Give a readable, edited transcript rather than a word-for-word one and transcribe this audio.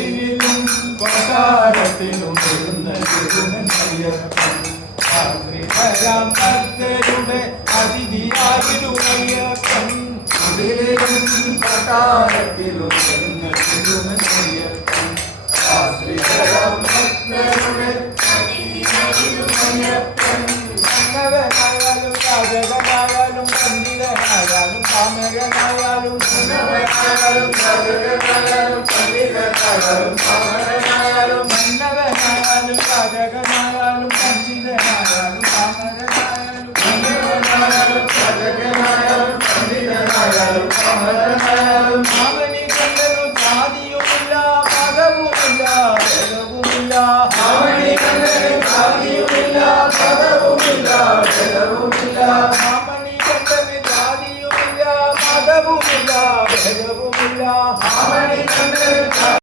കുടിലിലും കൊട്ടാരത്തിലും അയ്യപ്പൻ രാത്രിവരാം ഭക്തരുടെ അതിഥിയായിരുന്നു അയ്യപ്പൻ കുടിലിലും കൊട്ടാരത്തിലും അയ്യപ്പൻ രാത്രിവരാം ഭക്തരുടെ അയ്യപ്പൻ മന്നവനായാലും രാജകനായാലും പണ്ഡിതനായാലും കാമകനായാലും പണ്ഡിതനായാലും രാജകനായാലും പണ്ഡിതനായാലും കാമകനായാലും